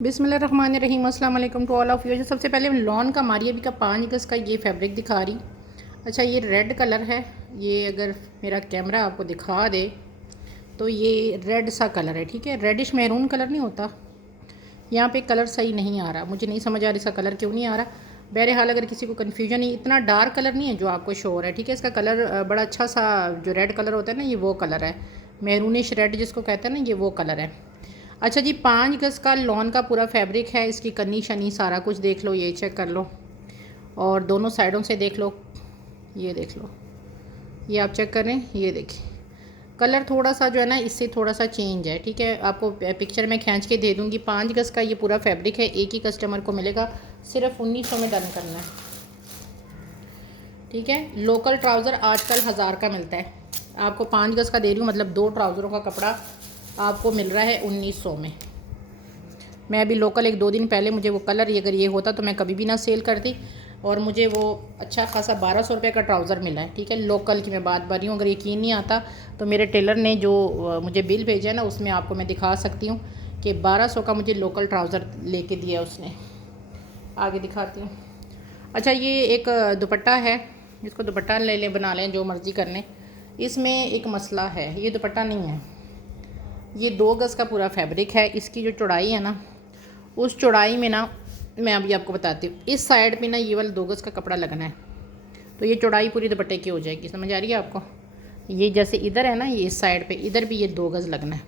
बिस्मिल्लाहिर्रहमानिर्रहीम, अस्सलाम वालेकुम टू ऑल ऑफ़ यू। सबसे पहले लॉन का मारिया भी का 5 गज़ का ये फैब्रिक दिखा रही। अच्छा, ये रेड कलर है। ये अगर मेरा कैमरा आपको दिखा दे तो ये रेड सा कलर है, ठीक है। रेडिश मैरून कलर नहीं होता। यहाँ पे कलर सही नहीं आ रहा, मुझे नहीं समझ आ रही इसका कलर क्यों नहीं आ रहा। बहरहाल अगर किसी को कन्फ्यूजन नहीं, इतना डार्क कलर नहीं है जो आपको शो हो रहा है, ठीक है। इसका कलर बड़ा अच्छा सा जो रेड कलर होता है ना, ये वो कलर है, मैरूनिश रेड जिसको कहते हैं ना, ये वो कलर है। अच्छा जी, 5 गज़ का लॉन का पूरा फैब्रिक है। इसकी कन्नी शनी सारा कुछ देख लो, ये चेक कर लो, और दोनों साइडों से देख लो, ये देख लो, ये आप चेक करें, ये देखिए कलर थोड़ा सा जो है ना इससे थोड़ा सा चेंज है, ठीक है। आपको पिक्चर में खींच के दे दूँगी। 5 गज़ का ये पूरा फैब्रिक है, एक ही कस्टमर को मिलेगा, सिर्फ 1900 में डन करना है, ठीक है। लोकल ट्राउज़र आजकल 1000 का मिलता है, आपको 5 गज़ का दे रही हूँ, मतलब 2 ट्राउज़रों का कपड़ा आपको मिल रहा है 1900 में। मैं अभी लोकल 1-2 दिन पहले मुझे वो कलर अगर ये होता तो मैं कभी भी ना सेल करती, और मुझे वो अच्छा खासा 1200 रुपये का ट्राउज़र मिला है, ठीक है। लोकल की मैं बात कर रही हूँ। अगर यकीन नहीं आता तो मेरे टेलर ने जो मुझे बिल भेजा है ना, उसमें आपको मैं दिखा सकती हूँ कि 1200 का मुझे लोकल ट्राउज़र लेके दिया उसने। आगे दिखाती हूँ। अच्छा, ये एक दुपट्टा है, इसको दुपट्टा ले लें, बना लें, जो मर्ज़ी कर लें। इसमें एक मसला है, ये दुपट्टा नहीं है, ये 2 गज़ का पूरा फैब्रिक है। इसकी जो चौड़ाई है ना, उस चौड़ाई में ना, मैं अभी आपको बताती हूँ, इस साइड पे ना ये वाला 2 गज़ का कपड़ा लगना है, तो ये चौड़ाई पूरी दुपट्टे की हो जाएगी। समझ आ रही है आपको? ये जैसे इधर है ना, ये इस साइड पे, इधर भी ये 2 गज़ लगना है,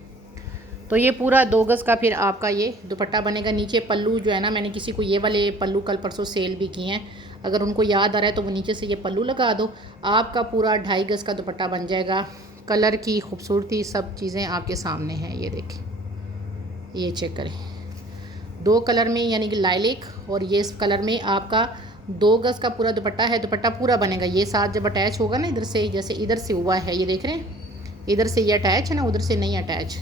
तो ये पूरा 2 गज़ का फिर आपका ये दुपट्टा बनेगा। नीचे पल्लू जो है ना, मैंने किसी को ये वाले पल्लू कल परसों सेल भी किए हैं, अगर उनको याद आ रहा है तो वो नीचे से ये पल्लू लगा दो, आपका पूरा 2.5 गज़ का दुपट्टा बन जाएगा। कलर की खूबसूरती सब चीज़ें आपके सामने हैं, ये देखें, ये चेक करें। 2 कलर में, यानी कि लाइलिक और ये इस कलर में आपका 2 गज़ का पूरा दुपट्टा है। दुपट्टा पूरा बनेगा, ये साथ जब अटैच होगा ना, इधर से, जैसे इधर से हुआ है, ये देख रहे हैं, इधर से ये अटैच है ना, उधर से नहीं अटैच।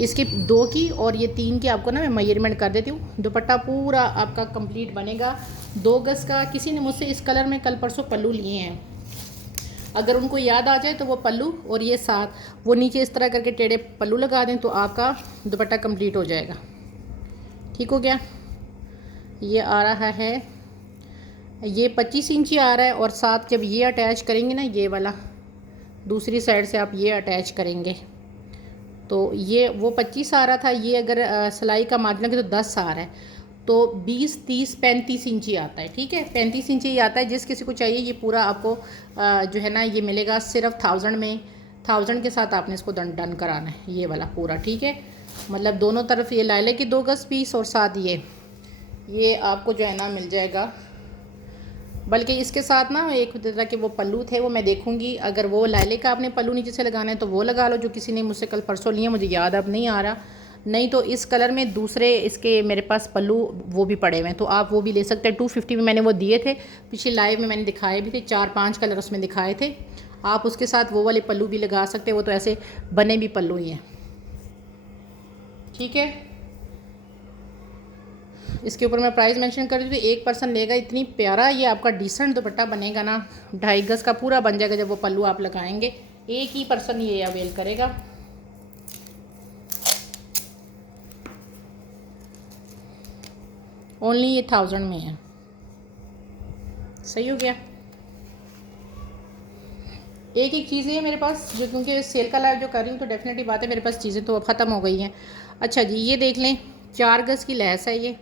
इसकी 2 की और ये 3 की आपको ना मैं मेजरमेंट कर देती हूँ। दुपट्टा पूरा आपका कंप्लीट बनेगा 2 गज़ का। किसी ने मुझसे इस कलर में कल परसों पल्लू लिए हैं, अगर उनको याद आ जाए तो वो पल्लू और ये साथ वो नीचे इस तरह करके टेढ़े पल्लू लगा दें तो आपका दुपट्टा कंप्लीट हो जाएगा। ठीक हो गया। ये आ रहा है, ये 25 इंची आ रहा है, और साथ जब ये अटैच करेंगे ना, ये वाला दूसरी साइड से आप ये अटैच करेंगे तो ये वो 25 आ रहा था, ये अगर सिलाई का मार्जिन लगे तो 10 आ रहा है, तो 20, 30, 35 इंची आता है, ठीक है। 35 इंची आता है। जिस किसी को चाहिए ये पूरा आपको जो है ना ये मिलेगा सिर्फ 1000 में। 1000 के साथ आपने इसको डन कराना है, ये वाला पूरा, ठीक है। मतलब दोनों तरफ ये लाइले की 2 गज़ पीस, और साथ ये आपको जो है ना मिल जाएगा। बल्कि इसके साथ ना एक तरह के वो पल्लू थे, वो मैं देखूंगी, अगर वो लाइले का आपने पल्लू नीचे से लगाना है तो वो लगा लो, जो किसी ने मुझसे कल परसों लिए, मुझे याद अब नहीं आ रहा। नहीं तो इस कलर में दूसरे इसके मेरे पास पल्लू वो भी पड़े हुए हैं, तो आप वो भी ले सकते हैं। 250 में मैंने वो दिए थे, पिछली लाइव में मैंने दिखाए भी थे, 4-5 कलर उसमें दिखाए थे। आप उसके साथ वो वाले पल्लू भी लगा सकते हैं, वो तो ऐसे बने भी पल्लू ही हैं, ठीक है। इसके ऊपर मैं प्राइस मेंशन कर दी तो एक पर्सन लेगा। इतनी प्यारा ये आपका डिसेंट दुपट्टा बनेगा ना, 2.5 गज़ का पूरा बन जाएगा। जब वो पल्लू आप लगाएंगे, एक ही पर्सन ये अवेल करेगा। ओनली ये 1000 में है। सही हो गया। एक चीज़ है मेरे पास, जो क्योंकि सेल का लाइव जो कर रही हूँ तो डेफिनेटली बात है, मेरे पास चीज़ें तो अब ख़त्म हो गई हैं। अच्छा जी, ये देख लें, 4 गज़ की लैस है, ये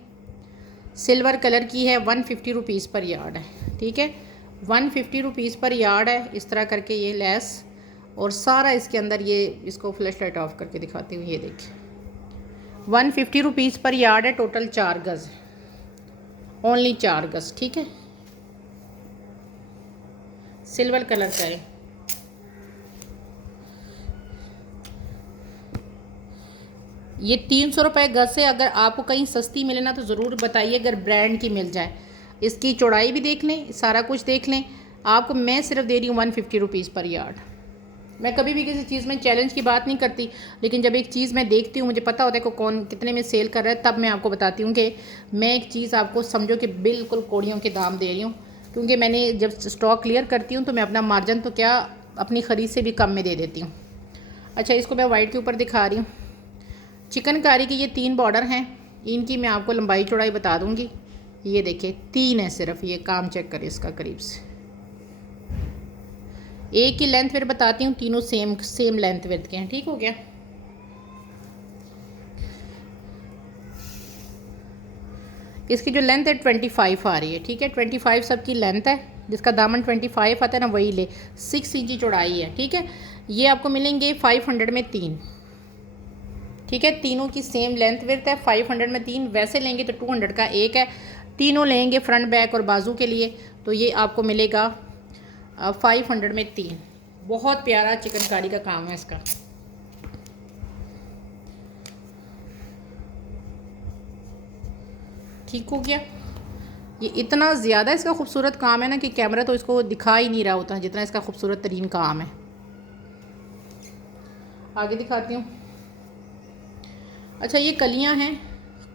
सिल्वर कलर की है, 150 रुपीज़ पर यार्ड है, ठीक है। 150 रुपीज़ पर यार्ड है, इस तरह करके ये लेस, और सारा इसके अंदर ये, इसको फ्लैश लाइट ऑफ करके दिखाती हूँ, ये देखिए 150 रुपीज़ पर यार्ड है। टोटल 4 गज़, ओनली 4 गज़, ठीक है। सिल्वर कलर का है। ये 300 रुपये गज़ से अगर आपको कहीं सस्ती मिले ना तो ज़रूर बताइए, अगर ब्रांड की मिल जाए। इसकी चौड़ाई भी देख लें, सारा कुछ देख लें। आपको मैं सिर्फ दे रही हूँ 150 रुपीज़ पर यार्ड। मैं कभी भी किसी चीज़ में चैलेंज की बात नहीं करती, लेकिन जब एक चीज़ मैं देखती हूँ, मुझे पता होता है कि कौन कितने में सेल कर रहा है, तब मैं आपको बताती हूँ कि मैं एक चीज़ आपको समझो कि बिल्कुल कौड़ियों के दाम दे रही हूँ। क्योंकि मैंने जब स्टॉक क्लियर करती हूँ तो मैं अपना मार्जिन तो क्या, अपनी ख़रीद से भी कम में दे देती हूँ। अच्छा, इसको मैं वाइट के ऊपर दिखा रही हूँ। चिकनकारी के ये 3 बॉर्डर हैं, इनकी मैं आपको लंबाई चौड़ाई बता दूंगी। ये देखिए 3 है सिर्फ, ये काम चेक करें इसका करीब से। एक की लेंथ फिर बताती हूँ, तीनों सेम लेंथ विड्थ के हैं। ठीक हो गया। इसकी जो लेंथ है 25 आ रही है। ठीक है, 25 सबकी लेंथ है। जिसका दामन 25 आता है ना वही ले। 6 इंची चौड़ाई है। ठीक है, ये आपको मिलेंगे 500 में 3। ठीक है, तीनों की सेम लेंथ विड्थ है। 500 में 3, वैसे लेंगे तो 200 का एक है। तीनों लेंगे फ्रंट बैक और बाजू के लिए तो ये आपको मिलेगा 500 में 3। बहुत प्यारा चिकनकारी का काम है इसका। ठीक हो गया। ये इतना ज़्यादा इसका खूबसूरत काम है ना कि कैमरा तो इसको दिखा ही नहीं रहा होता जितना इसका खूबसूरत तरीन काम है। आगे दिखाती हूँ। अच्छा, ये कलियाँ हैं।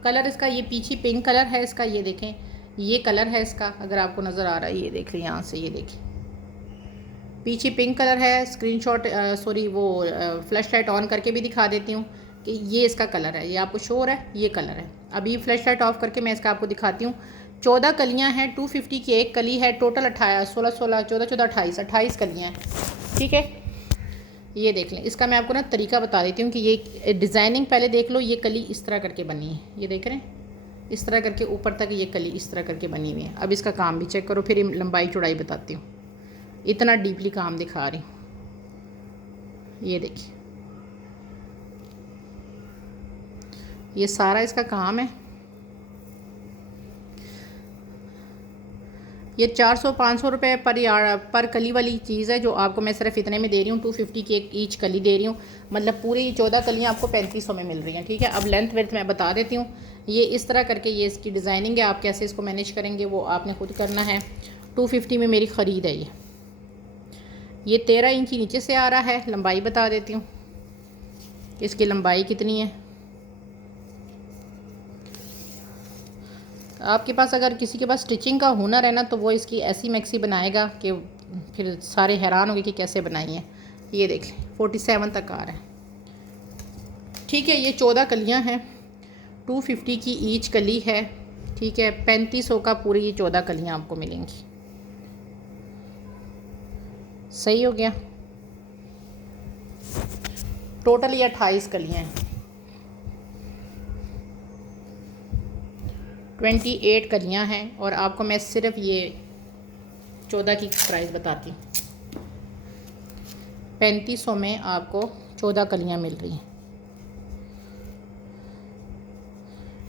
कलर इसका ये पीछे पिंक कलर है इसका। ये देखें, ये कलर है इसका, अगर आपको नज़र आ रहा है। ये देख लें यहाँ से, ये देखिए पीछे पिंक कलर है। स्क्रीनशॉट सॉरी वो फ्लैश लाइट ऑन करके भी दिखा देती हूँ कि ये इसका कलर है। ये आपको शो हो रहा है, ये कलर है। अभी फ्लैश लाइट ऑफ करके मैं इसका आपको दिखाती हूँ। 14 कलियाँ हैं। 250 की एक कली है। टोटल 16 14 28 कलियाँ हैं। ठीक है, ये देख लें। इसका मैं आपको ना तरीका बता देती हूँ कि ये डिज़ाइनिंग पहले देख लो। ये कली इस तरह करके बनी है, ये देख रहे हैं, इस तरह करके ऊपर तक ये कली इस तरह करके बनी हुई है। अब इसका काम भी चेक करो, फिर लंबाई चौड़ाई बताती हूँ। इतना डीपली काम दिखा रही हूँ। ये देखिए, ये सारा इसका काम है। ये 400-500 रुपये पर कली वाली चीज़ है जो आपको मैं सिर्फ इतने में दे रही हूँ। 250 की एक ईच कली दे रही हूँ। मतलब पूरी 14 कलियाँ आपको 3500 में मिल रही हैं। ठीक है, अब लेंथ वेथ मैं बता देती हूँ। ये इस तरह करके ये इसकी डिज़ाइनिंग है। आप कैसे इसको मैनेज करेंगे वो आपने खुद करना है। 250 में मेरी ख़रीद है। ये 13 इंची नीचे से आ रहा है। लंबाई बता देती हूँ, इसकी लंबाई कितनी है। आपके पास अगर किसी के पास स्टिचिंग का हुनर है ना तो वो इसकी ऐसी मैक्सी बनाएगा कि फिर सारे हैरान होंगे कि कैसे बनाई है। ये देख लें 47 तक आ रहा है। ठीक है, ये 14 कलियां हैं। 250 की ईच कली है। ठीक है, 3500 का पूरी ये 14 कलियां आपको मिलेंगी। सही हो गया। टोटल ये 28 कलियां हैं। 28 कलियां हैं और आपको मैं सिर्फ ये 14 की प्राइस बताती हूँ। 3500 में आपको 14 कलियां मिल रही हैं।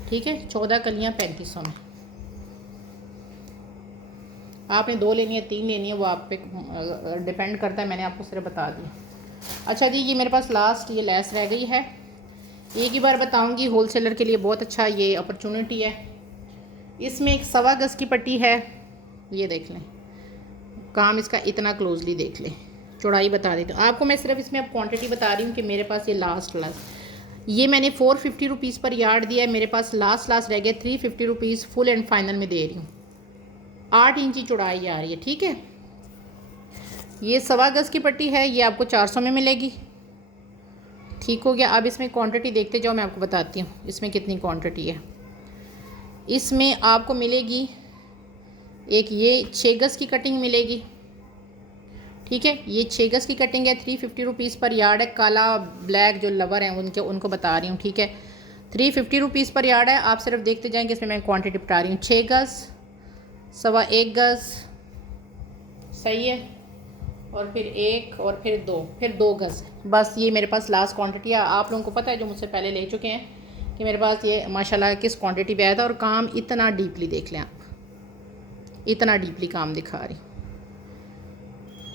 ठीक है, 14 कलियां 3500 में। आपने 2 लेनी है 3 लेनी है वो आप पे डिपेंड करता है। मैंने आपको सिर्फ बता दिया। अच्छा जी, ये मेरे पास लास्ट ये लेस रह गई है। एक ही बार बताऊंगी, होलसेलर के लिए बहुत अच्छा ये अपॉर्चुनिटी है। इसमें एक 1.25 गज की पट्टी है। ये देख लें, काम इसका इतना क्लोजली देख लें। चौड़ाई बता देती हूँ आपको मैं सिर्फ इसमें अब क्वांटिटी बता रही हूँ कि मेरे पास ये लास्ट ये मैंने 450 रुपीज़ पर यार्ड दिया है। मेरे पास लास्ट रह गया 350 रुपीज़ फुल एंड फाइनल में दे रही हूँ। 8 इंची चौड़ाई आ रही है। ठीक है, ये 1.25 गज की पट्टी है। ये आपको 400 में मिलेगी। ठीक हो गया। अब इसमें क्वांटिटी देखते जाओ, मैं आपको बताती हूँ इसमें कितनी क्वांटिटी है। इसमें आपको मिलेगी एक ये 6 गज की कटिंग मिलेगी। ठीक है, ये 6 गज की कटिंग है। 350 रुपीज़ पर यार्ड है। काला ब्लैक जो लवर हैं उनको बता रही हूँ। ठीक है, 350 रुपीज़ पर यार्ड है। आप सिर्फ देखते जाएंगे, इसमें मैं क्वांटिटी बता रही हूँ। 6 गज, 1.25 गज, सही है, और फिर 1 और फिर 2, फिर 2 गज। बस ये मेरे पास लास्ट क्वांटिटी है। आप लोगों को पता है जो मुझसे पहले ले चुके हैं कि मेरे पास ये माशाल्लाह किस क्वांटिटी पे आया था। और काम इतना डीपली देख लें आप, इतना डीपली काम दिखा रही।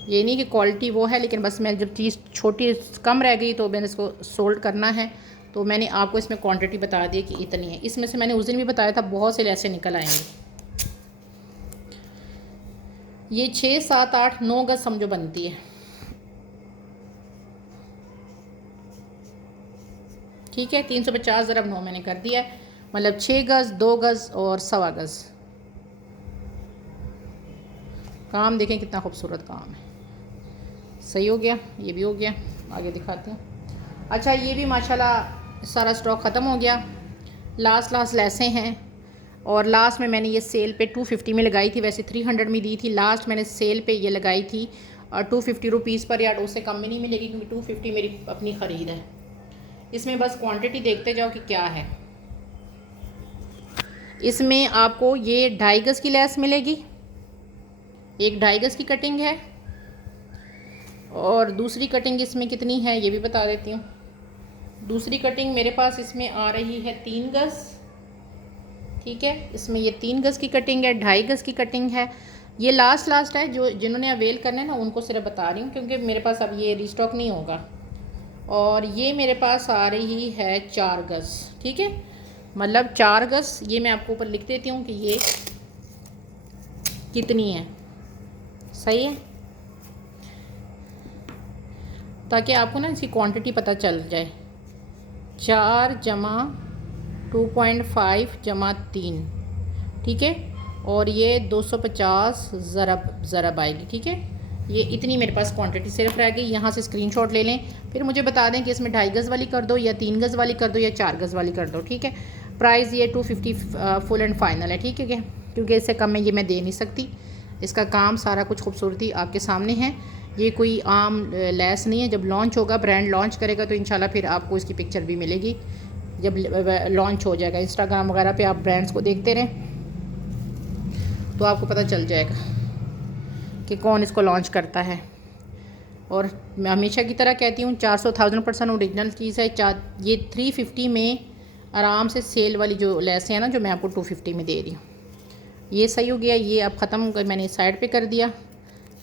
ये नहीं कि क्वालिटी वो है, लेकिन बस मैं जब चीज़ छोटी कम रह गई तो मैंने इसको सोल्ड करना है तो मैंने आपको इसमें क्वांटिटी बता दी कि इतनी है। इसमें से मैंने उस दिन भी बताया था बहुत से लैसे निकल आएंगे। ये 6, 7, 8, 9 गज समझो बनती है। ठीक है, 350 ज़रब 9 मैंने कर दिया है। मतलब 6 गज, 2 गज और 1.25 गज। काम देखें कितना खूबसूरत काम है। सही हो गया, ये भी हो गया। आगे दिखाते हैं। अच्छा, ये भी माशाल्लाह सारा स्टॉक ख़त्म हो गया। लास्ट लास्ट लेसें हैं। और लास्ट में मैंने ये सेल पे 250 में लगाई थी, वैसे 300 में दी थी, लास्ट मैंने सेल पे ये लगाई थी 250 रुपीज़ पर यार्ड। उससे कम में नहीं मिलेगी क्योंकि 250 मेरी अपनी ख़रीद है। इसमें बस क्वांटिटी देखते जाओ कि क्या है। इसमें आपको ये 2.5 गज़ की लेस मिलेगी, एक 2.5 गज़ की कटिंग है, और दूसरी कटिंग इसमें कितनी है ये भी बता देती हूँ। दूसरी कटिंग मेरे पास इसमें आ रही है 3 गज़, ठीक है। इसमें ये 3 गज़ की कटिंग है, 2.5 गज़ की कटिंग है। ये लास्ट है, जो जिन्होंने अवेल करना है ना उनको सिर्फ बता रही हूँ क्योंकि मेरे पास अब ये रिस्टॉक नहीं होगा। और ये मेरे पास आ रही है 4 गज़, ठीक है, मतलब 4 गज़। ये मैं आपको ऊपर लिख देती हूँ कि ये कितनी है, सही है, ताकि आपको ना इसकी क्वांटिटी पता चल जाए। 4 जमा 2.5 जमा 3, ठीक है, और ये 250 ज़रब आएगी, ठीक है। ये इतनी मेरे पास क्वांटिटी सिर्फ रह गई। यहाँ से स्क्रीनशॉट ले लें, फिर मुझे बता दें कि इसमें 2.5 गज़ वाली कर दो या 3 गज़ वाली कर दो या 4 गज़ वाली कर दो, ठीक है। प्राइस ये 250 फुल एंड फाइनल है, ठीक है, क्योंकि इससे कम में ये मैं दे नहीं सकती। इसका काम सारा कुछ खूबसूरती आपके सामने है। ये कोई आम लेस नहीं है। जब लॉन्च होगा, ब्रांड लॉन्च करेगा तो इंशाल्लाह फिर आपको इसकी पिक्चर भी मिलेगी जब लॉन्च हो जाएगा। इंस्टाग्राम वगैरह पे आप ब्रांड्स को देखते रहें तो आपको पता चल जाएगा कि कौन इसको लॉन्च करता है। और मैं हमेशा की तरह कहती हूँ 400,000% ओरिजिनल चीज़ है। ये 350 में आराम से सेल वाली जो लेस है ना, जो मैं आपको 250 में दे रही हूँ। ये सही हो गया। ये अब ख़त्म मैंने साइड पे कर दिया।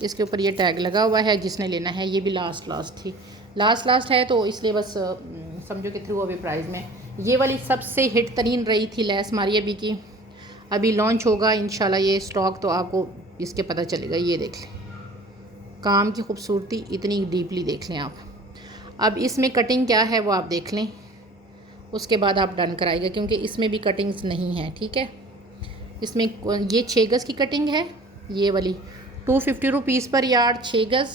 इसके ऊपर ये टैग लगा हुआ है, जिसने लेना है। ये भी लास्ट थी, लास्ट है तो इसलिए बस समझो कि थ्रू अवे प्राइस में ये वाली सबसे हिट तरीन रही थी लेस मारिया बी की। अभी लॉन्च होगा इंशाल्लाह ये स्टॉक, तो आपको इसके पता चलेगा। ये देख लें, काम की खूबसूरती इतनी डीपली देख लें आप। अब इसमें कटिंग क्या है वो आप देख लें, उसके बाद आप डन कराइएगा, क्योंकि इसमें भी कटिंग्स नहीं है, ठीक है। इसमें ये 6 गज़ की कटिंग है, ये वाली 250 रुपीज़ पर यार्ड, 6 गज़।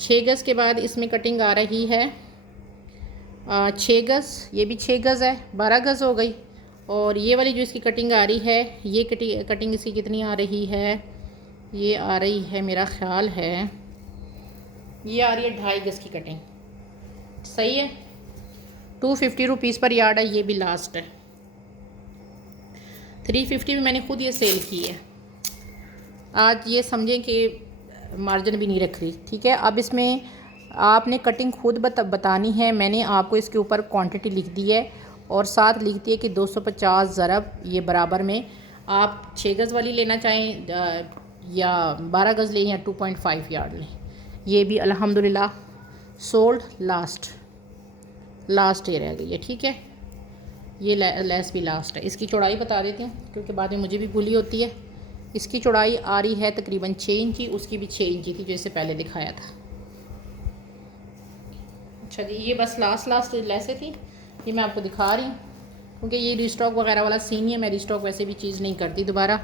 6 गज़ के बाद इसमें कटिंग आ रही है 6 गज़, ये भी 6 गज़ है, 12 गज़ हो गई। और ये वाली जो इसकी कटिंग आ रही है, ये कटिंग इसकी कितनी आ रही है, ये आ रही है, मेरा ख़्याल है ये आ रही है 2.5 गज़ की कटिंग, सही है। 250 रुपीज़ पर यार्ड है। ये भी लास्ट है। 350 में मैंने खुद ये सेल की है। आज ये समझें कि मार्जिन भी नहीं रख रही, ठीक है। अब इसमें आपने कटिंग खुद बतानी है। मैंने आपको इसके ऊपर क्वांटिटी लिख दी है और साथ लिख दी है कि 250 ज़रब ये बराबर में। आप 6 गज़ वाली लेना चाहें या 12 गज़ लें या 2.5 यार्ड लें। ये भी अल्हम्दुलिल्लाह सोल्ड, लास्ट ये रह गई है, ठीक है। ये लेस भी लास्ट है। इसकी चौड़ाई बता देती हूँ क्योंकि बाद में मुझे भी भूली होती है। इसकी चौड़ाई आ रही है तकरीबन 6 इंची, उसकी भी 6 इंची थी जो इससे पहले दिखाया था। अच्छा जी, ये बस लास्ट लेसे थी, ये मैं आपको दिखा रही हूँ क्योंकि ये रिस्टॉक वगैरह वाला सीन है। मैं रिस्टॉक वैसे भी चीज़ नहीं करती दोबारा।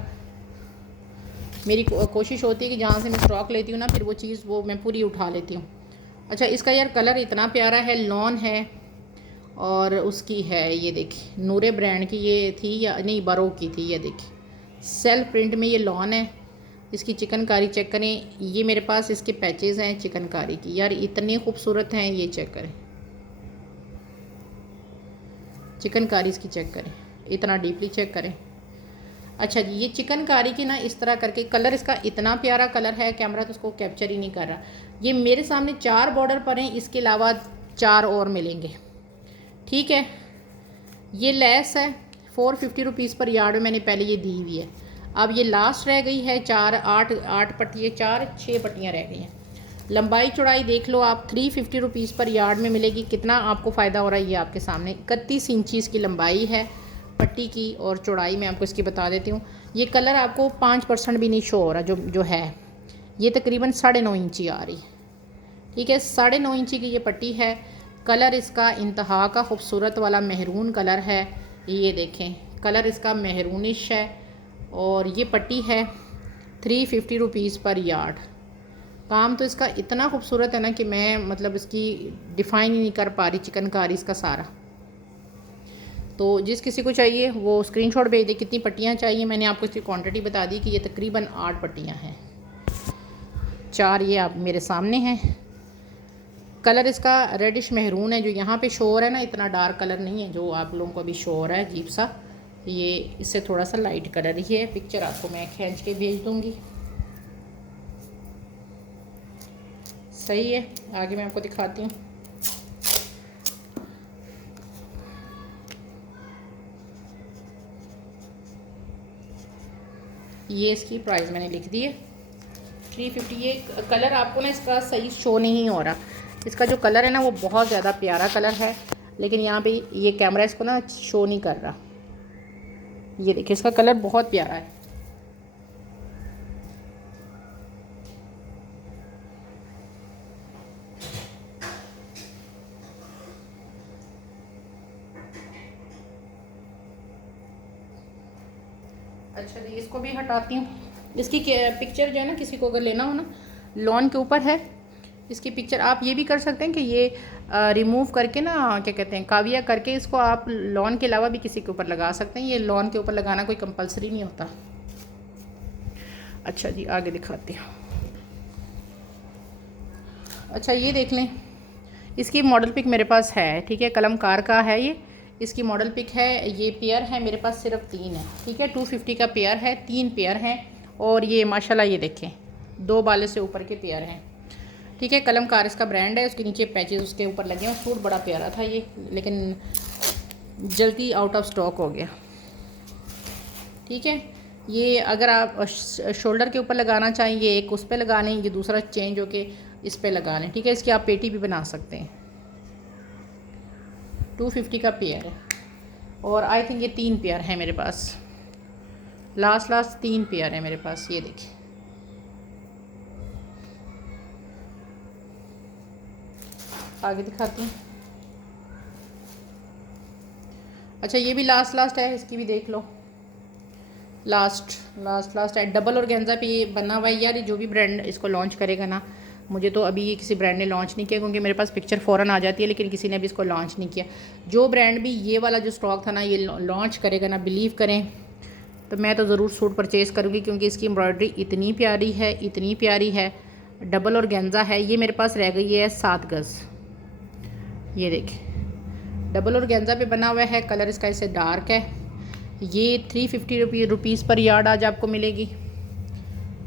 मेरी कोशिश होती है कि जहाँ से मैं स्टॉक लेती हूँ ना, फिर वो चीज़ वो मैं पूरी उठा लेती हूँ। अच्छा, इसका यार कलर इतना प्यारा है, लॉन है और उसकी है, ये देखिए नूरे ब्रांड की ये थी या नहीं, बरो की थी। ये देखिए सेल्फ प्रिंट में ये लॉन है। इसकी चिकनकारी चेक करें। ये मेरे पास इसके पैचेस हैं चिकनकारी की, यार इतने खूबसूरत हैं। ये चेक करें, चिकनकारी इसकी चेक करें, इतना डीपली चेक करें। अच्छा जी, ये चिकनकारी की ना इस तरह करके कलर इसका इतना प्यारा कलर है, कैमरा तो उसको कैप्चर ही नहीं कर रहा। ये मेरे सामने 4 बॉर्डर पर हैं, इसके अलावा 4 और मिलेंगे, ठीक है। ये लेस है 450 रुपीज़ पर यार्ड में मैंने पहले ये दी हुई है। अब ये लास्ट रह गई है 8 पट्टियाँ, 6 पट्टियाँ रह गई हैं। लंबाई चौड़ाई देख लो आप, 350 रुपीज़ पर यार्ड में मिलेगी। कितना आपको फ़ायदा हो रहा है ये आपके सामने। 31 इंची इसकी लंबाई है पट्टी की, और चौड़ाई मैं आपको इसकी बता देती हूँ। ये कलर आपको 5% भी नहीं शो हो रहा जो है। ये तकरीबन 9.5 इंची आ रही है, ठीक है। 9.5 इंची की ये पट्टी है। कलर इसका इंतहा का खूबसूरत वाला मेहरून कलर है। ये देखें, कलर इसका मेहरूनिश है और ये पट्टी है 350 रुपीज़ पर यार्ड। काम तो इसका इतना खूबसूरत है ना कि मैं मतलब इसकी डिफ़ाइन ही नहीं कर पा रही। चिकनकारी इसका सारा तो जिस किसी को चाहिए वो स्क्रीनशॉट भेज दे कितनी पट्टियाँ चाहिए। मैंने आपको इसकी क्वांटिटी बता दी कि ये तकरीबन 8 पट्टियाँ हैं। 4 ये आप मेरे सामने हैं। कलर इसका रेडिश महरून है, जो यहाँ पे शो हो रहा है ना, इतना डार्क कलर नहीं है जो आप लोगों को अभी शो हो रहा है अजीब सा। ये इससे थोड़ा सा लाइट कलर ही है। पिक्चर आपको मैं खींच के भेज दूँगी। सही है, आगे मैं आपको दिखाती हूँ। ये इसकी प्राइस मैंने लिख दी है 350। ये कलर आपको ना इसका सही शो नहीं हो रहा। इसका जो कलर है ना वो बहुत ज़्यादा प्यारा कलर है, लेकिन यहाँ पे ये कैमरा इसको ना शो नहीं कर रहा। ये देखिए इसका कलर बहुत प्यारा है। अच्छा जी, इसको भी हटाती हूँ। इसकी पिक्चर जो है ना, किसी को अगर लेना हो ना, लॉन के ऊपर है इसकी पिक्चर। आप ये भी कर सकते हैं कि ये रिमूव करके ना, क्या कहते हैं, काविया करके इसको आप लॉन के अलावा भी किसी के ऊपर लगा सकते हैं। ये लॉन के ऊपर लगाना कोई कंपलसरी नहीं होता। अच्छा जी, आगे दिखाती हूँ। अच्छा ये देख लें, इसकी मॉडल पिक मेरे पास है, ठीक है, कलमकार का है ये। इसकी मॉडल पिक है। ये पेयर है मेरे पास सिर्फ 3 है, ठीक है। 250 का पेयर है, 3 पेयर हैं। और ये माशाल्लाह ये देखें 2 बाले से ऊपर के पेयर हैं, ठीक है। कलमकार इसका ब्रांड है। उसके नीचे पैचेस उसके ऊपर लगे हैं। सूट बड़ा प्यारा था ये, लेकिन जल्दी आउट ऑफ स्टॉक हो गया, ठीक है। ये अगर आप शोल्डर के ऊपर लगाना चाहें, ये एक उस पर लगा लें, ये दूसरा चेंज होके इस पे लगा लें, ठीक है। इसकी आप पेटी भी बना सकते हैं। 250 का पेयर है। और आई थिंक ये 3 पेयर है मेरे पास। लास्ट 3 पेयर है मेरे पास। ये देखिए, आगे दिखाती हूँ। अच्छा ये भी लास्ट है, इसकी भी देख लो। लास्ट है। डबल ऑर्गेन्जा पे ये बना हुआ है यार। ये जो भी ब्रांड इसको लॉन्च करेगा ना, मुझे तो अभी ये किसी ब्रांड ने लॉन्च नहीं किया, क्योंकि मेरे पास पिक्चर फ़ौरन आ जाती है, लेकिन किसी ने भी इसको लॉन्च नहीं किया। जो ब्रांड भी ये वाला जो स्टॉक था ना ये लॉन्च करेगा ना, बिलीव करें तो मैं तो ज़रूर सूट परचेज़ करूँगी, क्योंकि इसकी एम्ब्रॉयडरी इतनी प्यारी है। डबल ऑर्गेन्जा है। ये मेरे पास रह गई है 7 गज़। ये देखिए डबल ऑर्गेन्जा पे बना हुआ है। कलर इसका इससे डार्क है। ये 350 रुपीज़ पर यार्ड आज आपको मिलेगी,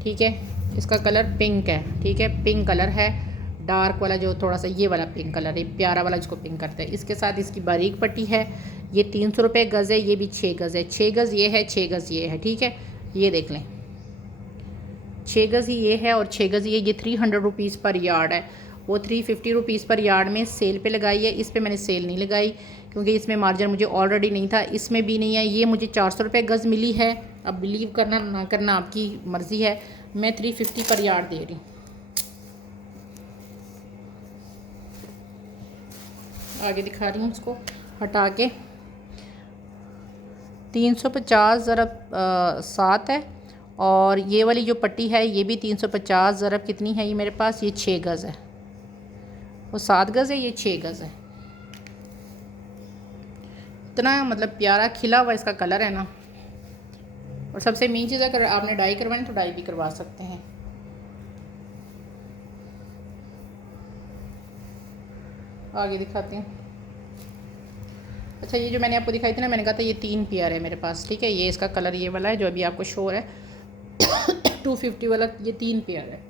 ठीक है। इसका कलर पिंक है, ठीक है, पिंक कलर है। डार्क वाला जो थोड़ा सा ये वाला पिंक कलर है, प्यारा वाला जिसको पिंक करते हैं। इसके साथ इसकी बारीक पट्टी है। ये 300 रुपये गज़ है। ये भी 6 गज़ है। 6 गज़ ये है, 6 गज़ ये है, ठीक है। ये देख लें 6 गज़ ही ये है और 6 गज़ ये 300 रुपीज़ पर यार्ड है। वो 350 रुपीज़ पर यार्ड में सेल पे लगाई है। इस पे मैंने सेल नहीं लगाई, क्योंकि इसमें मार्जिन मुझे ऑलरेडी नहीं था, इसमें भी नहीं है। ये मुझे 400 रुपये गज़ मिली है। अब बिलीव करना ना करना आपकी मर्ज़ी है। मैं 350 पर यार्ड दे रही हूँ। आगे दिखा रही हूँ, इसको हटा के। 350 ज़रब 7 है। और ये वाली जो पट्टी है ये भी 350 ज़रब कितनी है ये मेरे पास, ये 6 गज़ है। वो 7 गज़ है, ये 6 गज़ है। इतना मतलब प्यारा खिला हुआ इसका कलर है ना। और सबसे मेन चीज़ है, अगर आपने डाई करवानी तो डाई भी करवा सकते हैं। आगे दिखाती हूँ। अच्छा ये जो मैंने आपको दिखाई थी ना, मैंने कहा था ये 3 पेयर है मेरे पास, ठीक है। ये इसका कलर ये वाला है जो अभी आपको शो है 250 वाला, ये 3 पेयर है।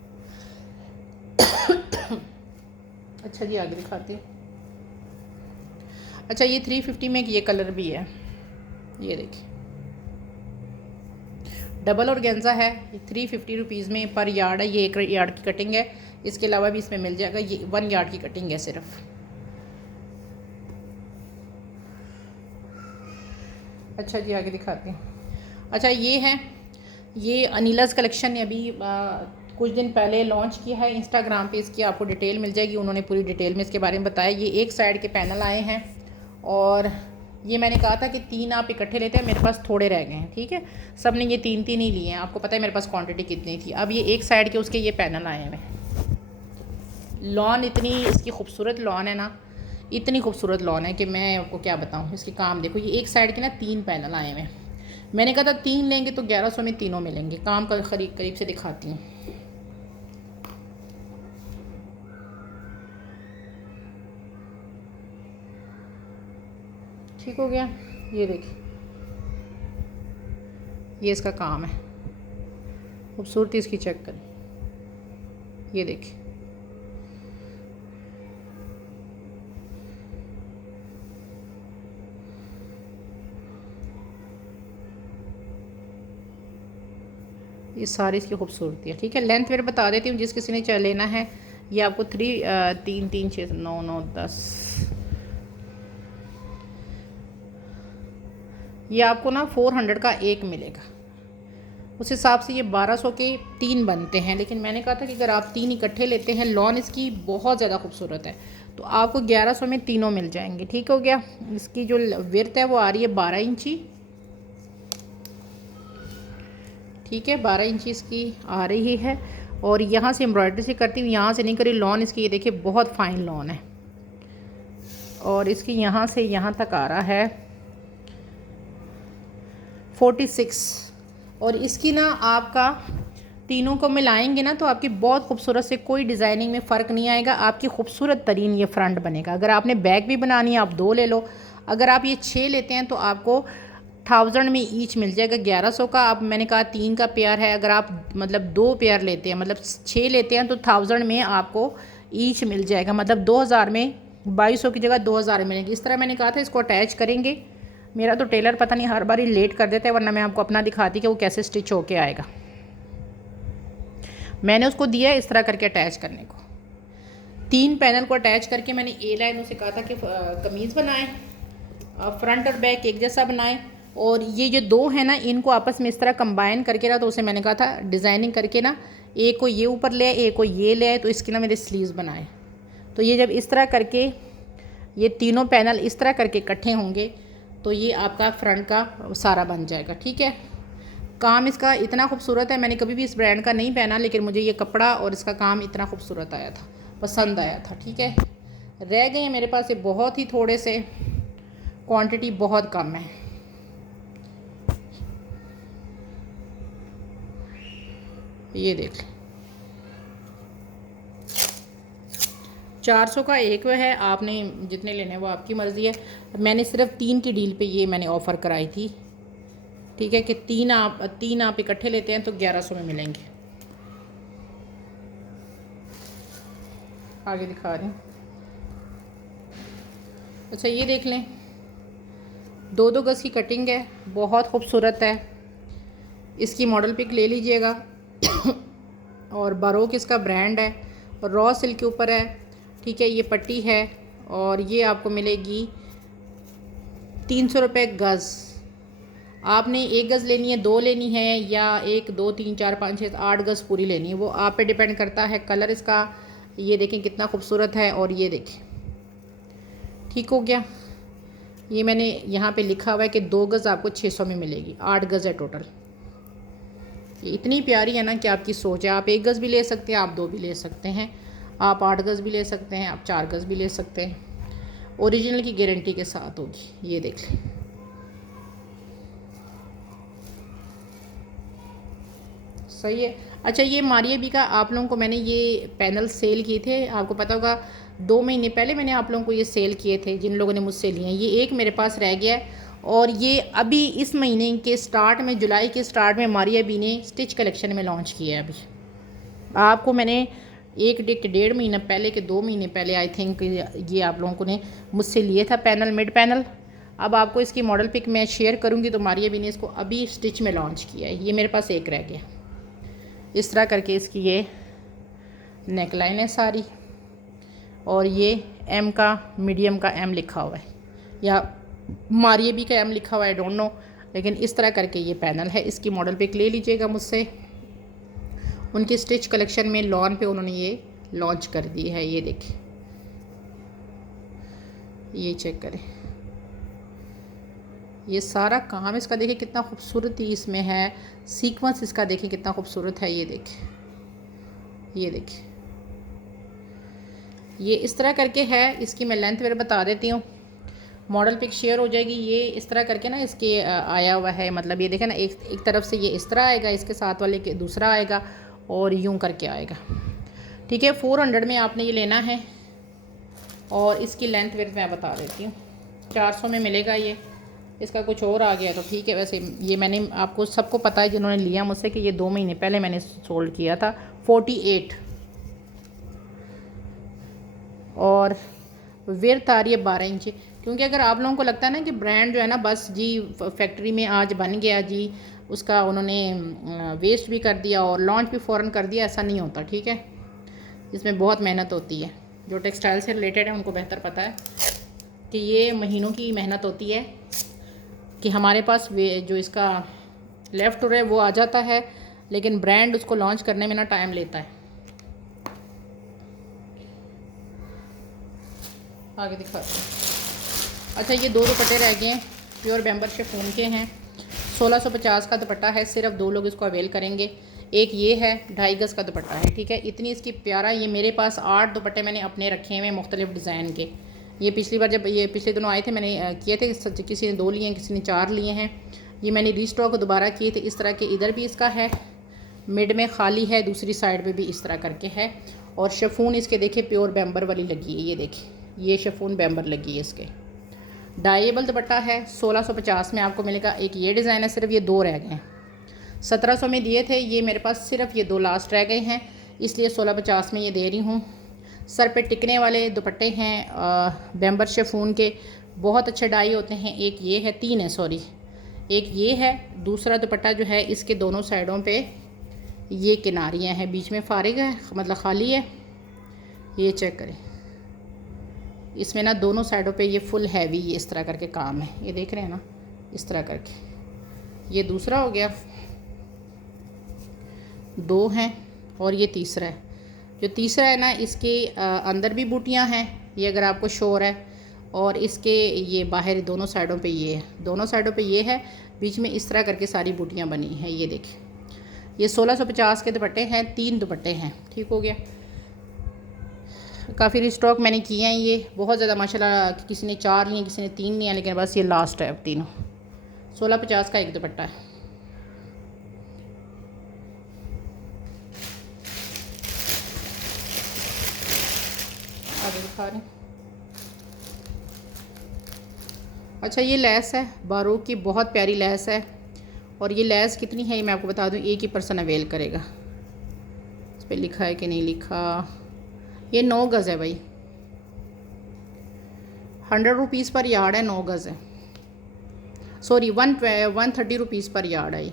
अच्छा जी, आगे दिखाती हूँ। अच्छा ये 350 में ये कलर भी है। ये देखिए डबल ऑर्गेन्जा है। ये 350 रुपीज़ में पर यार्ड है। ये 1 यार्ड की कटिंग है। इसके अलावा भी इसमें मिल जाएगा। ये 1 यार्ड की कटिंग है सिर्फ। अच्छा जी, आगे दिखाती हूँ। अच्छा ये है, ये अनिला's कलेक्शन ने अभी कुछ दिन पहले लॉन्च किया है। इंस्टाग्राम पे इसकी आपको डिटेल मिल जाएगी। उन्होंने पूरी डिटेल में इसके बारे में बताया। ये एक साइड के पैनल आए हैं, और ये मैंने कहा था कि 3 आप इकट्ठे लेते हैं, मेरे पास थोड़े रह गए हैं, ठीक है। सब ने ये 3 ही लिए हैं। आपको पता है मेरे पास क्वांटिटी कितनी थी। अब ये एक साइड के उसके ये पैनल आए हैं। लॉन इतनी इसकी खूबसूरत लॉन है ना, इतनी खूबसूरत लॉन है कि मैं आपको क्या बताऊँ। इसके काम देखो, ये एक साइड के ना 3 पैनल आए हुए हैं। मैंने कहा था 3 लेंगे तो 1100 में तीनों मिलेंगे। काम का करीब से दिखाती हूँ। ठीक हो गया, ये देखिए, ये इसका काम है। खूबसूरती इसकी चेक करें, ये देखिए। ये सारी इसकी खूबसूरती है। ठीक है, लेंथ मेरे बता देती हूँ, जिस किसी ने चाहे लेना है। ये आपको 3 3 6 9 9 10, ये आपको ना 400 का एक मिलेगा। उस हिसाब से ये 1200 के 3 बनते हैं। लेकिन मैंने कहा था कि अगर आप 3 इकट्ठे लेते हैं, लॉन इसकी बहुत ज़्यादा खूबसूरत है, तो आपको 1100 में तीनों मिल जाएंगे। ठीक हो गया। इसकी जो विड्थ है वो आ रही है 12 इंची। ठीक है, 12 इंची इसकी आ रही है। और यहाँ से एम्ब्रॉयडरी से करती हूँ, यहाँ से नहीं करी। लॉन इसकी ये देखिए बहुत फाइन लॉन है। और इसकी यहाँ से यहाँ तक आ रहा है 46। और इसकी ना आपका तीनों को मिलाएंगे ना तो आपकी बहुत खूबसूरत से, कोई डिज़ाइनिंग में फ़र्क नहीं आएगा। आपकी खूबसूरत तरीन ये फ्रंट बनेगा। अगर आपने बैक भी बनानी है आप 2 ले लो। अगर आप ये 6 लेते हैं तो आपको 1000 में ईच मिल जाएगा। 1100 का, आप मैंने कहा 3 का पेयर है। अगर आप मतलब 2 पेयर लेते हैं, मतलब 6 लेते हैं, तो 1000 में आपको ईच मिल जाएगा। मतलब 2000 में 2200 की जगह 2000 मिलेंगे। इस तरह मैंने कहा था इसको अटैच करेंगे। मेरा तो टेलर पता नहीं हर बार ही लेट कर देता है, वरना मैं आपको अपना दिखाती कि वो कैसे स्टिच होके आएगा। मैंने उसको दिया है इस तरह करके अटैच करने को। 3 पैनल को अटैच करके मैंने ए लाइन उसे कहा था कि कमीज़ बनाएं, फ्रंट और बैक एक जैसा बनाएं। और ये जो 2 है ना, इनको आपस में इस तरह कंबाइन करके ना, तो उसे मैंने कहा था डिज़ाइनिंग करके ना, एक को ये ऊपर ले, एक को ये ले, तो इसकी ना मेरे स्लीव्स बनाए। तो ये जब इस तरह करके ये तीनों पैनल इस तरह करके इकट्ठे होंगे तो ये आपका फ्रंट का सारा बन जाएगा। ठीक है, काम इसका इतना खूबसूरत है। मैंने कभी भी इस ब्रांड का नहीं पहना, लेकिन मुझे ये कपड़ा और इसका काम इतना खूबसूरत आया था, पसंद आया था। ठीक है, रह गए हैं मेरे पास ये बहुत ही थोड़े से, क्वांटिटी बहुत कम है। ये देख लें, 400 का एक है। आपने जितने लेने हैं वो आपकी मर्ज़ी है। मैंने सिर्फ 3 की डील पे ये मैंने ऑफ़र कराई थी। ठीक है, कि 3 आप इकट्ठे लेते हैं तो 1100 में मिलेंगे। आगे दिखा रही हूँ। अच्छा, ये देख लें, 2-2 गज़ की कटिंग है, बहुत खूबसूरत है। इसकी मॉडल पिक ले लीजिएगा। और बारोक इसका ब्रांड है, और रॉ सिल्क के ऊपर है। ठीक है, ये पट्टी है और ये आपको मिलेगी 300 रुपये गज़। आपने 1 गज़ लेनी है, 2 लेनी है, या 1 2 3 4 5 6 8 गज़ पूरी लेनी है, वो आप पे डिपेंड करता है। कलर इसका ये देखें कितना खूबसूरत है। और ये देखें, ठीक हो गया। ये मैंने यहाँ पे लिखा हुआ है कि 2 गज़ आपको 600 में मिलेगी, 8 गज़ है टोटल। ये इतनी प्यारी है ना कि आपकी सोच है। आप 1 गज़ भी ले सकते हैं, आप 2 भी ले सकते हैं, आप 8 गज़ भी ले सकते हैं, आप 4 गज़ भी ले सकते हैं। ओरिजिनल की गारंटी के साथ होगी। ये देख लें, सही है। अच्छा, ये मारिया बी का आप लोगों को मैंने ये पैनल सेल किए थे, आपको पता होगा 2 महीने पहले मैंने आप लोगों को ये सेल किए थे, जिन लोगों ने मुझसे लिए हैं। ये एक मेरे पास रह गया है। और ये अभी इस महीने के स्टार्ट में, जुलाई के स्टार्ट में मारिया बी ने स्टिच कलेक्शन में लॉन्च किया है। अभी आपको मैंने 1-1.5 महीना पहले के 2 महीने पहले आई थिंक ये आप लोगों को ने मुझसे लिए था पैनल, मिड पैनल। अब आपको इसकी मॉडल पिक मैं शेयर करूँगी। तो मारिया बी ने इसको अभी स्टिच में लॉन्च किया है। ये मेरे पास एक रह गया। इस तरह करके इसकी ये नेकलाइन है सारी, और ये एम का, मीडियम का एम लिखा हुआ है, या मारिया बी का एम लिखा हुआ है, डोंट नो। लेकिन इस तरह करके ये पैनल है। इसकी मॉडल पिक ले लीजिएगा मुझसे। उनकी स्टिच कलेक्शन में लॉन पे उन्होंने ये लॉन्च कर दी है। ये देखिए, ये चेक करें, ये सारा काम इसका देखिए कितना खूबसूरती इसमें है। सीक्वेंस इसका देखिए कितना खूबसूरत है। ये देखिए, ये देखिए, ये इस तरह करके है। इसकी मैं लेंथ फिर बता देती हूँ, मॉडल पिक शेयर हो जाएगी। ये इस तरह करके ना इसके आया हुआ है, मतलब ये देखें ना, एक तरफ से ये इस तरह आएगा, इसके साथ वाले के दूसरा आएगा और यूं करके आएगा। ठीक है, 400 में आपने ये लेना है। और इसकी लेंथ विड्थ मैं बता देती हूँ, 400 में मिलेगा ये। इसका कुछ और आ गया तो ठीक है। वैसे ये मैंने आपको सबको पता है जिन्होंने लिया मुझसे कि ये 2 महीने पहले मैंने सोल्ड किया था। 48 और विड्थ आ रही है 12 इंच। क्योंकि अगर आप लोगों को लगता है ना कि ब्रांड जो है ना बस जी फैक्ट्री में आज बन गया जी, उसका उन्होंने वेस्ट भी कर दिया और लॉन्च भी फ़ौरन कर दिया, ऐसा नहीं होता। ठीक है, इसमें बहुत मेहनत होती है। जो टेक्सटाइल से रिलेटेड है उनको बेहतर पता है कि ये महीनों की मेहनत होती है कि हमारे पास जो इसका लेफ़्ट हो रहा है वो आ जाता है, लेकिन ब्रांड उसको लॉन्च करने में ना टाइम लेता है। आगे दिखाते हैं। अच्छा, ये 2 दुपट्टे रह गए हैं, प्योर बैम्बर शिफॉन के हैं। 1650 का दुपट्टा है, सिर्फ 2 लोग इसको अवेल करेंगे। एक ये है 2.5 गज़ का दुपट्टा है। ठीक है, इतनी इसकी प्यारा। ये मेरे पास 8 दुपट्टे मैंने अपने रखे हुए मुख्तलिफ़ डिज़ाइन के। ये पिछली बार जब ये पिछले दिनों आए थे मैंने किए थे, किसी ने 2 लिए हैं, किसी ने 4 लिए हैं। ये मैंने रीस्टॉक दोबारा किए थे। इस तरह के इधर भी इसका है, मिड में खाली है, दूसरी साइड पे भी इस तरह करके है। और शिफॉन इसके देखिए प्योर बैम्बर वाली लगी है। ये देखिए, ये शिफॉन बैम्बर लगी है इसके। डाइएबल दुपट्टा है। 1650 में आपको मिलेगा। एक ये डिज़ाइन है, सिर्फ ये 2 रह गए हैं। 1700 में दिए थे, ये मेरे पास सिर्फ ये 2 लास्ट रह गए हैं, इसलिए 1650 में ये दे रही हूँ। सर पे टिकने वाले दुपट्टे हैं बैम्बर शिफॉन के, बहुत अच्छे डाई होते हैं। एक ये है, 3 है सॉरी, एक ये है। दूसरा दुपट्टा जो है इसके दोनों साइडों पे ये किनारियाँ हैं, बीच में फारिग है, मतलब खाली है। ये चेक करें, इसमें ना दोनों साइडों पे ये फुल हैवी ये इस तरह करके काम है। ये देख रहे हैं ना, इस तरह करके। ये दूसरा हो गया, 2 हैं और ये तीसरा है। जो तीसरा है ना, इसके अंदर भी बूटियां हैं, ये अगर आपको शोर है। और इसके ये बाहर दोनों साइडों पे ये है, दोनों साइडों पे ये है, बीच में इस तरह करके सारी बूटियां बनी हैं। ये देखिए, ये 1650 के दुपट्टे हैं, 3 दुपट्टे हैं। ठीक हो गया। काफ़ी रिस्टॉक मैंने किए हैं, ये बहुत ज़्यादा माशाल्लाह। किसी ने 4 लिए, किसी ने 3 लिए, लेकिन बस ये लास्ट है अब तीनों। 1650 का एक दुपट्टा है। आगे दिखा रही। अच्छा, ये लेस है बारूक की, बहुत प्यारी लेस है। और ये लेस कितनी है ये मैं आपको बता दूं, एक ही पर्सन अवेल करेगा। इस पर लिखा है कि नहीं लिखा, ये 9 गज़ है भाई, 100 रुपीज़ पर यार्ड है, 9 गज़ है। सॉरी 130 रुपीज़ पर यार्ड है। ये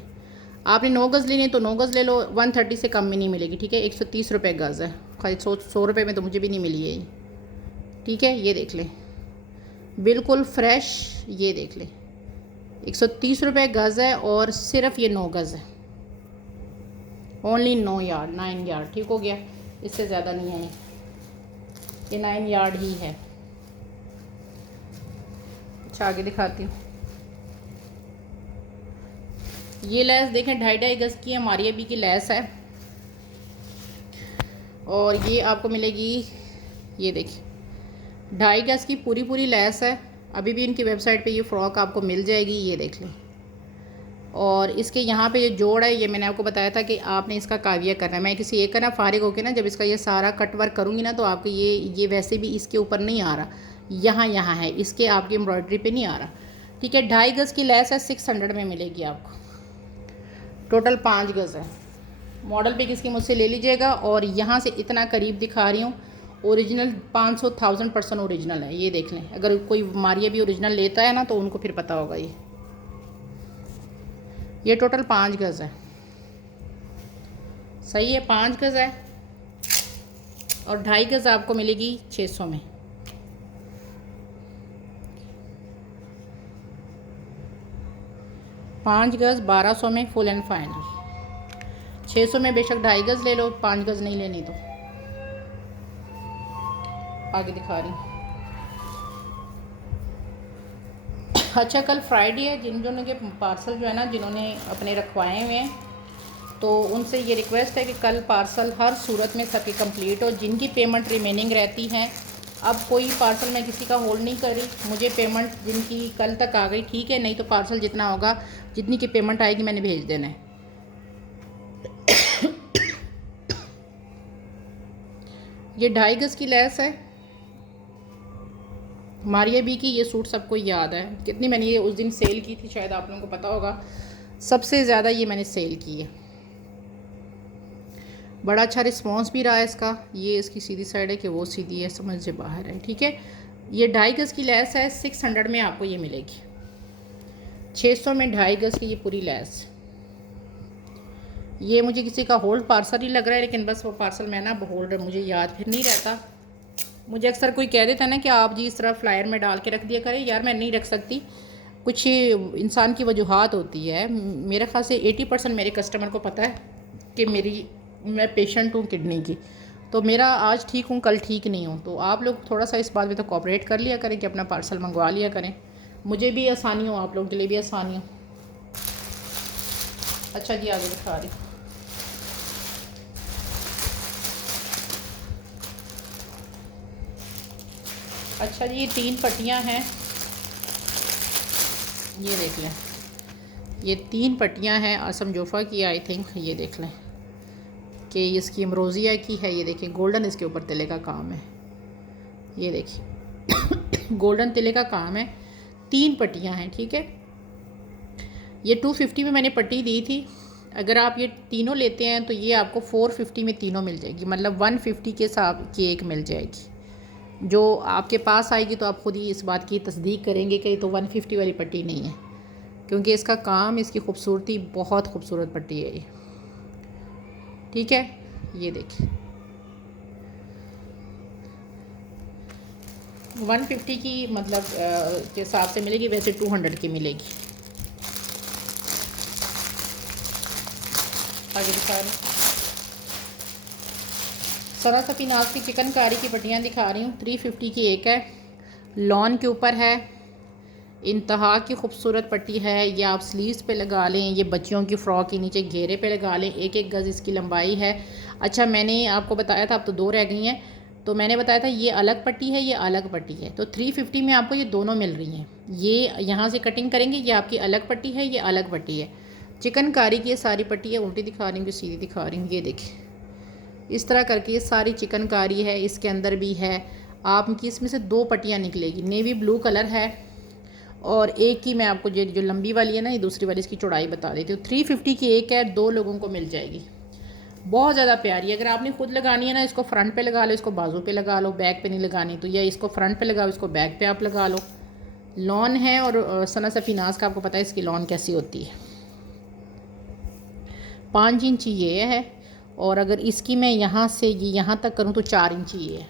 आपने 9 गज़ लेनी है तो 9 गज़ ले लो, 130 से कम में नहीं मिलेगी। ठीक है, 130 रुपये गज़ है, खाली 100 रुपये में तो मुझे भी नहीं मिली है ये। ठीक है, ये देख लें, बिल्कुल फ्रेश। ये देख लें, 130 रुपये गज़ है और सिर्फ ये 9 गज़ है, ओनली 9 यार्ड। ठीक हो गया, इससे ज़्यादा नहीं है ये 9 यार्ड ही है। अच्छा, आगे दिखाती हूँ। ये लेस देखें 2.5 गज़ की है, हमारी अभी की लेस है। और ये आपको मिलेगी, ये देखिए 2.5 गज़ की पूरी लेस है। अभी भी इनकी वेबसाइट पे ये फ़्रॉक आपको मिल जाएगी, ये देख लें। और इसके यहाँ पे ये जोड़ है, ये मैंने आपको बताया था कि आपने इसका काविया करना है। मैं किसी एक का ना फारिग होकर ना जब इसका ये सारा कट वर्क करूँगी ना, तो आपके ये वैसे भी इसके ऊपर नहीं आ रहा, यहाँ है, इसके आपकी एम्ब्रॉयडरी पे नहीं आ रहा। ठीक है, 2.5 गज़ की लेस है, 600 में मिलेगी आपको। टोटल 5 गज़ है। मॉडल पे किसकी मुझसे ले लीजिएगा। और यहाँ से इतना करीब दिखा रही हूँ, ओरिजिनल 500,000% ओरिजिनल है। ये देख लें, अगर कोई मारिया भी ओरिजिनल लेता है ना तो उनको फिर पता होगा। ये टोटल 5 गज़ है, सही है, 5 गज़ है। और 2.5 गज़ आपको मिलेगी 600 में। पाँच गज़ 1200 में फुल एंड फाइनल। 600 में बेशक 2.5 गज़ ले लो, 5 गज़ नहीं लेनी तो। आगे दिखा रही हूँ। अच्छा, कल फ्राइडे है, जिन के पार्सल जो है ना, जिन्होंने अपने रखवाए हुए हैं, तो उनसे ये रिक्वेस्ट है कि कल पार्सल हर सूरत में सबकी कंप्लीट हो। जिनकी पेमेंट रिमेनिंग रहती है, अब कोई पार्सल मैं किसी का होल्ड नहीं कर रही, मुझे पेमेंट जिनकी कल तक आ गई ठीक है, नहीं तो पार्सल जितना होगा, जितनी की पेमेंट आएगी मैंने भेज देना है। ये 2.5 गज़ की लेस है मारिया बी की। ये सूट सबको याद है कितनी मैंने ये उस दिन सेल की थी, शायद आप लोगों को पता होगा। सबसे ज़्यादा ये मैंने सेल की है। बड़ा अच्छा रिस्पांस भी रहा है इसका। ये इसकी सीधी साइड है कि वो सीधी है, समझ से बाहर है, ठीक है। ये 2.5 गज़ की लेस है, 600 में आपको ये मिलेगी। 600 में 2.5 गज़ की ये पूरी लेस। ये मुझे किसी का होल्ड पार्सल ही लग रहा है, लेकिन बस वो पार्सल मैं ना होल्ड मुझे याद फिर नहीं रहता। मुझे अक्सर कोई कह देता है ना कि आप जी इस तरह फ्लायर में डाल के रख दिया करें, यार मैं नहीं रख सकती, कुछ इंसान की वजूहात होती है। मेरे ख्याल से 80% मेरे कस्टमर को पता है कि मैं पेशेंट हूँ किडनी की, तो मेरा आज ठीक हूँ कल ठीक नहीं हूँ। तो आप लोग थोड़ा सा इस बात में तो कोऑपरेट कर लिया करें कि अपना पार्सल मंगवा लिया करें, मुझे भी आसानी हो, आप लोगों के लिए भी आसानी हो। अच्छा जी, आगे दिखा रही। अच्छा जी, ये 3 पट्टियाँ हैं, ये देख लें। ये 3 पट्टियाँ हैं असम जोफ़ा की, आई थिंक। ये देख लें कि इसकी अमरोज़िया की है। ये देखिए गोल्डन इसके ऊपर तिले का काम है, ये देखिए गोल्डन तिले का काम है। 3 पट्टियाँ हैं, ठीक है। ये 250 में मैंने पट्टी दी थी। अगर आप ये तीनों लेते हैं तो ये आपको 450 में तीनों मिल जाएगी, मतलब 150 के हिसाब की एक मिल जाएगी। जो आपके पास आएगी तो आप ख़ुद ही इस बात की तस्दीक करेंगे कि तो 150 वाली पट्टी नहीं है, क्योंकि इसका काम, इसकी खूबसूरती, बहुत खूबसूरत पट्टी है ये, ठीक है। ये देखिए 150 की मतलब के हिसाब से मिलेगी, वैसे 200 की मिलेगी। आगे दिखा रही सरा सफीनाज की चिकनकारी की पट्टियाँ दिखा रही हूँ। 350 की एक है, लॉन के ऊपर है, इंतहा की खूबसूरत पट्टी है। ये आप स्लीव्स पे लगा लें, ये बच्चियों की फ़्रॉक के नीचे घेरे पे लगा लें। 1-1 गज़ इसकी लंबाई है। अच्छा, मैंने आपको बताया था, अब तो 2 रह गई हैं, तो मैंने बताया था ये अलग पट्टी है, ये अलग पट्टी है। तो 350 में आपको ये दोनों मिल रही हैं। ये यहाँ से कटिंग करेंगे, ये आपकी अलग पट्टी है, ये अलग पट्टी है। चिकनकारी की ये सारी पट्टी है, उल्टी दिखा रही हूँ कि सीधी दिखा रही हूँ। ये देखिए इस तरह करके ये सारी चिकनकारी है, इसके अंदर भी है। आपकी इसमें से 2 पट्टियाँ निकलेगी, नेवी ब्लू कलर है, और एक की मैं आपको जो लंबी वाली है ना, ये दूसरी वाली, इसकी चौड़ाई बता देती हूँ। 350 की एक है, 2 लोगों को मिल जाएगी। बहुत ज़्यादा प्यारी है। अगर आपने खुद लगानी है ना, इसको फ्रंट पे लगा लो, इसको बाजू पे लगा लो, बैक पे नहीं लगानी तो, या इसको फ्रंट पे लगाओ, इसको बैक पे आप लगा लो। लॉन है, और सना सफीनाज का आपको पता है इसकी लॉन कैसी होती है। 5 इंच ये है, और अगर इसकी मैं यहाँ से ये यहाँ तक करूँ तो 4 इंच ये है।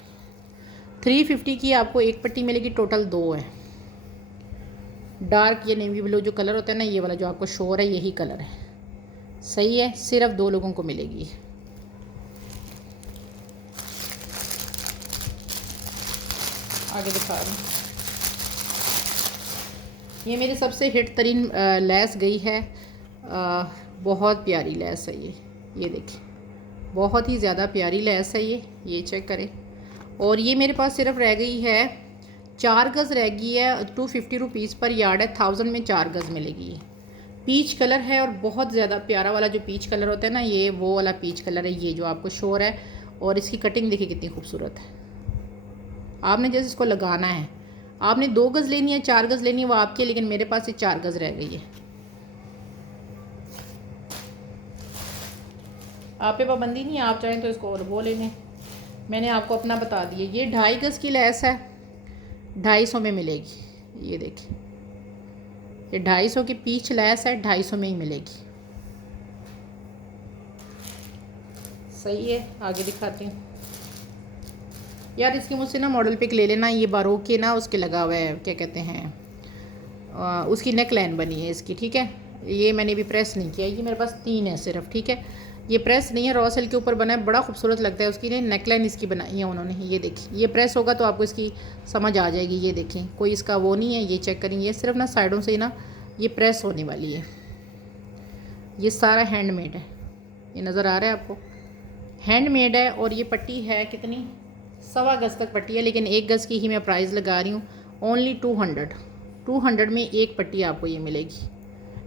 350 की आपको एक पट्टी मिलेगी, टोटल 2 है। डार्क ये नेवी ब्लू जो कलर होता है ना, ये वाला जो आपको शोर है, यही कलर है, सही है। सिर्फ 2 लोगों को मिलेगी। आगे दिखा रही हूँ, ये मेरी सबसे हिट तरीन लेस गई है। बहुत प्यारी लेस है ये देखिए, बहुत ही ज़्यादा प्यारी लेस है ये चेक करें। और ये मेरे पास सिर्फ रह गई है 4 गज़ रह गई है। 250 रुपीज़ पर यार्ड है, 1000 में 4 गज़ मिलेगी। ये पीच कलर है, और बहुत ज़्यादा प्यारा वाला जो पीच कलर होता है ना, ये वो वाला पीच कलर है, ये जो आपको शोर है। और इसकी कटिंग देखिए कितनी खूबसूरत है। आपने जैसे इसको लगाना है, आपने 2 गज़ लेनी है, 4 गज़ लेनी है, वो आपकी है, लेकिन मेरे पास ये 4 गज़ रह गई है। आप पे पाबंदी नहीं है, आप चाहें तो इसको और वो ले लें, मैंने आपको अपना बता दिया। ये 2.5 गज़ की लेस है, 250 में मिलेगी। ये देखिए ये 250 की पीच लेस है, 250 में ही मिलेगी, सही है। आगे दिखाती हूँ। यार इसकी मुझसे ना मॉडल पिक ले लेना, ये बारो के ना उसके लगा हुआ है, क्या कहते हैं, उसकी नेक लाइन बनी है इसकी, ठीक है। ये मैंने भी प्रेस नहीं किया, ये मेरे पास 3 है सिर्फ, ठीक है। ये प्रेस नहीं है, रॉ सिल्क के ऊपर बना है, बड़ा खूबसूरत लगता है। उसकी नेक लाइन इसकी बनाई है उन्होंने, ये देखिए। ये प्रेस होगा तो आपको इसकी समझ आ जाएगी। ये देखें, कोई इसका वो नहीं है, ये चेक करें, ये सिर्फ ना साइडों से ही ना ये प्रेस होने वाली है। ये सारा हैंडमेड है, ये नज़र आ रहा है आपको, हैंडमेड है। और ये पट्टी है कितनी, 1.25 गज़ तक पट्टी है, लेकिन 1 गज़ की ही मैं प्राइस लगा रही हूँ, ओनली 200 में एक पट्टी आपको ये मिलेगी।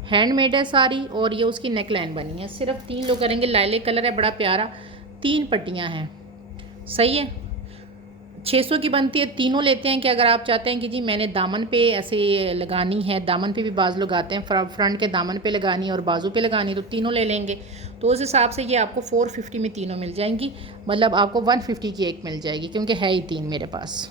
हैंडमेड है सारी, और ये उसकी नेक लाइन बनी है। सिर्फ 3 लोग करेंगे, लाइले कलर है बड़ा प्यारा, 3 पट्टियाँ हैं, सही है। 600 की बनती है, तीनों लेते हैं कि अगर आप चाहते हैं कि जी मैंने दामन पे ऐसे लगानी है, दामन पे भी बाज़ लोग आते हैं, फ्रंट के दामन पे लगानी है और बाजू पे लगानी है, तो तीनों ले लेंगे। तो उस हिसाब से ये आपको 450 में तीनों मिल जाएंगी, मतलब आपको 150 की एक मिल जाएगी, क्योंकि है ही 3 मेरे पास।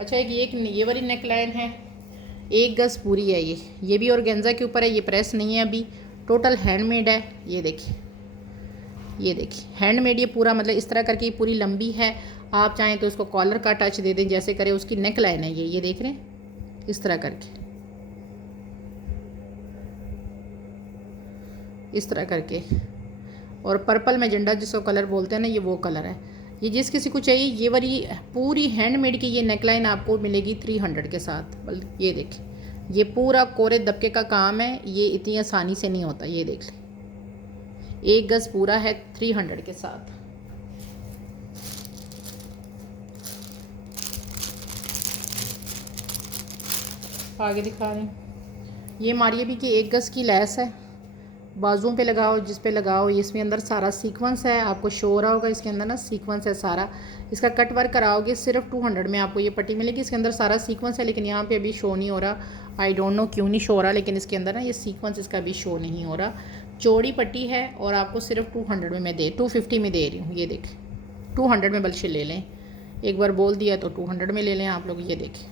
अच्छा, एक ये वाली नेक लाइन है, 1 गज़ पूरी है ये भी ऑर्गेन्जा के ऊपर है, ये प्रेस नहीं है अभी, टोटल हैंडमेड है। ये देखिए हैंडमेड, ये पूरा मतलब इस तरह करके पूरी लंबी है। आप चाहें तो इसको कॉलर का टच दे दें, जैसे करें। उसकी नेक लाइन है ये देख रहे हैं, इस तरह करके, इस तरह करके। और पर्पल मैजेंडा जिसको कलर बोलते हैं ना, ये वो कलर है। ये जिस किसी को चाहिए, ये वाली पूरी हैंडमेड की ये नेक लाइन आपको मिलेगी 300 के साथ। ये देखिए, ये पूरा कोरे दबके का काम है, ये इतनी आसानी से नहीं होता। ये देख लें, 1 गज़ पूरा है 300 के साथ। आगे दिखा रही हूँ, ये मारिए भी कि 1 गज़ की लैस है, बाजुओं पे लगाओ, जिस पे लगाओ। ये इसमें अंदर सारा सीक्वेंस है, आपको शो हो रहा होगा, इसके अंदर ना सीक्वेंस है सारा। इसका कट वर्क कराओगे सिर्फ 200 में आपको ये पट्टी मिलेगी। इसके अंदर सारा सीक्वेंस है, लेकिन यहाँ पे अभी शो नहीं हो रहा, आई डोंट नो क्यों नहीं शो हो रहा, लेकिन इसके अंदर ना ये सीक्वेंस इसका अभी शो नहीं हो रहा। चौड़ी पट्टी है, और आपको सिर्फ 200 में मैं 250 में दे रही हूँ। ये देखें, 200 में बल्कि ले लें, एक बार बोल दिया तो 200 में ले लें आप लोग। ये देखें,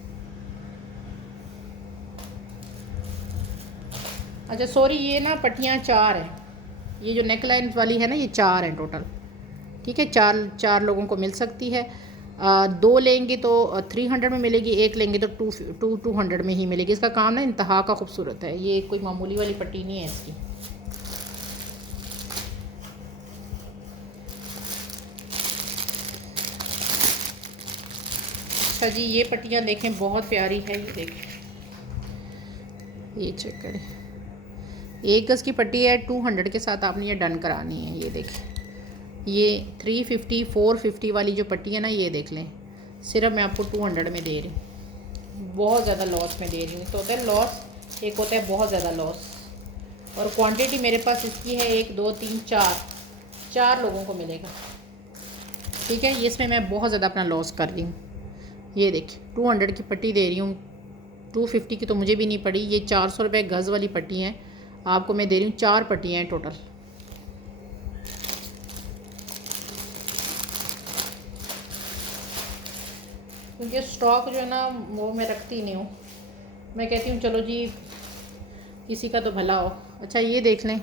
अच्छा सॉरी, ये ना पट्टियाँ 4 हैं, ये जो नेक लाइन वाली है ना, ये 4 हैं टोटल, ठीक है। 4 लोगों को मिल सकती है। 2 लेंगे तो 300 में मिलेगी, 1 लेंगे तो 200 में ही मिलेगी। इसका काम ना इंतहा का खूबसूरत है, ये कोई मामूली वाली पट्टी नहीं है इसकी। अच्छा जी, ये पट्टियाँ देखें, बहुत प्यारी है। ये देखें, ये चेक करें, 1 गज़ की पट्टी है, 200 के साथ आपने ये डन करानी है। ये देखें, ये 350 450 वाली जो पट्टी है ना, ये देख लें, सिर्फ मैं आपको 200 में दे रही हूँ। बहुत ज़्यादा लॉस में दे रही हूँ। तो होता है लॉस, एक होता है बहुत ज़्यादा लॉस। और क्वांटिटी मेरे पास इसकी है 1 2 3 4 लोगों को मिलेगा, ठीक है। ये इसमें मैं बहुत ज़्यादा अपना लॉस कर रही हूँ। ये देखिए, 200 की पट्टी दे रही हूँ, 250 की तो मुझे भी नहीं पड़ी। ये 400 रुपये गज़ वाली पट्टी हैं, आपको मैं दे रही हूँ। 4 पट्टियाँ हैं टोटल। क्योंकि स्टॉक जो है ना, वो मैं रखती नहीं हूँ, मैं कहती हूँ चलो जी किसी का तो भला हो। अच्छा, ये देख लें,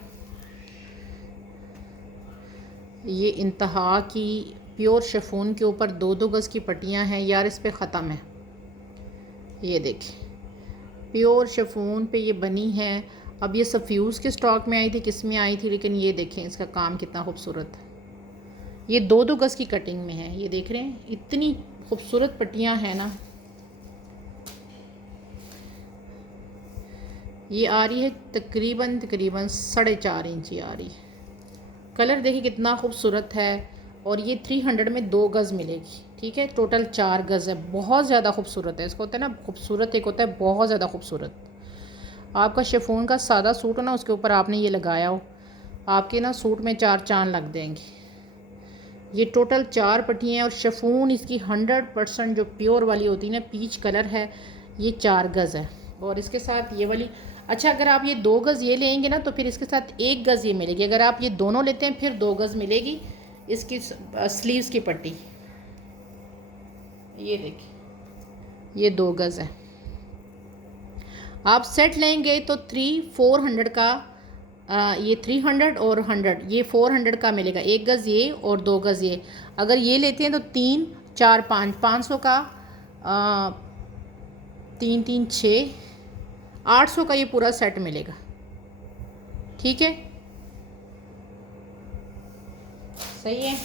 ये इंतहा की प्योर शिफॉन के ऊपर 2 गज़ की पट्टियाँ हैं यार, इस पे ख़त्म है। ये देखें, प्योर शिफॉन पे ये बनी है। अब ये सफ्यूज़ के स्टॉक में आई थी, किस में आई थी, लेकिन ये देखें इसका काम कितना खूबसूरत है। ये 2 गज़ की कटिंग में है, ये देख रहे हैं, इतनी खूबसूरत पट्टियाँ हैं ना। ये आ रही है तकरीबन 4.5 इंच आ रही है। कलर देखिए कितना खूबसूरत है। और ये 300 में 2 गज़ मिलेगी, ठीक है। टोटल 4 गज़ है, बहुत ज़्यादा खूबसूरत है। इसको होता है ना खूबसूरत, एक होता है बहुत ज़्यादा खूबसूरत। आपका शिफॉन का सादा सूट हो ना, उसके ऊपर आपने ये लगाया हो, आपके ना सूट में 4 चांद लग देंगे। ये टोटल 4 पट्टियाँ हैं, और शिफॉन इसकी 100% जो प्योर वाली होती है ना, पीच कलर है। ये 4 गज़ है, और इसके साथ ये वाली। अच्छा, अगर आप ये 2 गज़ ये लेंगे ना, तो फिर इसके साथ 1 गज़ ये मिलेगी। अगर आप ये दोनों लेते हैं, फिर 2 गज़ मिलेगी इसकी स्लीव्स की पट्टी। ये देखिए, ये 2 गज़ है। आप सेट लेंगे तो 400 का, ये 300 और 100, ये 400 का मिलेगा। 1 गज़ ये और 2 गज़ ये। अगर ये लेते हैं तो 3 4 5 500 का, 3 3 6 800 का ये पूरा सेट मिलेगा, ठीक है। सही है।